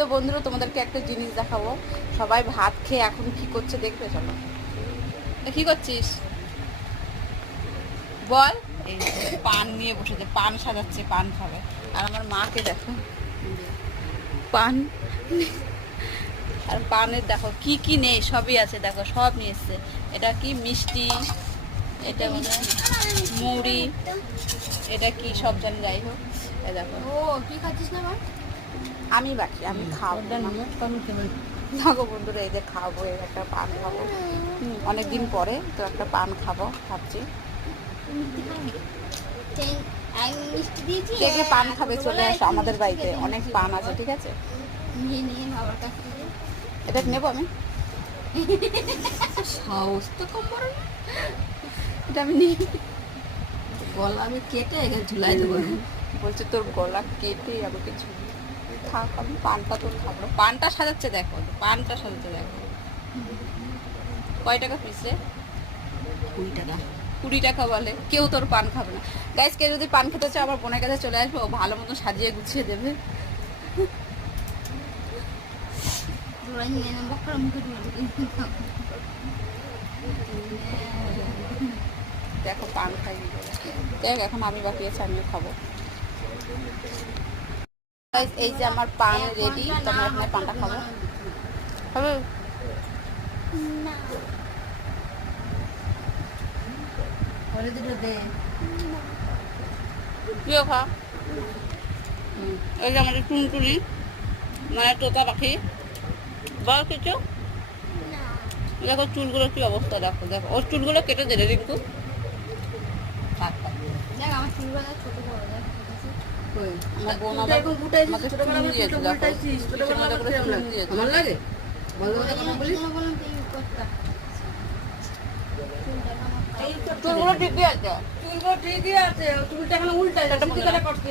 তো বন্ধুরা তোমাদেরকে একটা জিনিস দেখাবো। সবাই ভাত খেয়ে এখন কি করছে দেখবে, চলো। কি করছিস বল? এই পান নিয়ে বসেছে, পান সাজাচ্ছে, পান খাবে। আর আমার মাকে দেখো, পান আর পানের দেখো কি কি নেই, সবই আছে দেখো, সব নিয়ে এসছে। এটা কি মিষ্টি, এটা মানে মুড়ি, এটা কি সব জানি, যাই হোক। এই দেখো। ও তুই খাচ্ছিস না ভাই? আমি বাকি, আমি খাবো না। দেখো বন্ধুরা, এই যে খাবো, এই একটা পান খাবো। অনেকদিন পরে তো একটা পান খাবো ভাবছি। মিষ্টি দিয়েছি। কে কে পান খাবে চলে আসো আমাদের বাড়িতে, অনেক পান আছে, ঠিক আছে? নিয়ে নিয়ে বাবার কাছ থেকে এটা নেবো আমি। সাহস তো কম বড় না। এটা আমি নিই। গলা আমি কেটে এখানে ঝুলাই দেবো। বলছে তোর গলা কেটে আমাকে ঝুলি থাক, আমি পানটা তোর খাবো। পানটা সাজাচ্ছে দেখো, পানটা সাজাচ্ছে দেখো। কয় টাকা পিস রে? 20 টাকা। 20 টাকা বলে। কেউ তোর পান খাবে না। গাইস, কেউ যদি পান খেতে চাও আমার বোনের কাছে চলে আসবে, ও ভালো মতো সাজিয়ে গুছিয়ে দেবে। দেখো পান খাই দেখ, এখন আমি বাকি আছে, আমিও খাবো। গাইস, এই যে আমার পান রেডি, তোমরা এখানে পানটা খাবো। খাবে? তুইও খা। এই যে আমাদের টুনটুনি, মানে তোতা পাখি। বল কিছু। দেখো চুলগুলো কি অবস্থা, দেখো দেখো, ওর চুলগুলো কেটে দিলে রিঙ্কু। দেখ আমার চুলগুলো ছোট বড় দেখ। আমার বোন আমাদের চুল দিয়েছে, দেখো পিছনের মধ্যে করে চুল দিয়েছে। আমার লাগে বললাম তুই করতা। চুলগুলো ঠিকই আছে। চুলগুলো ঠিকই আছে, চুলটা এখন উল্টা যাচ্ছে।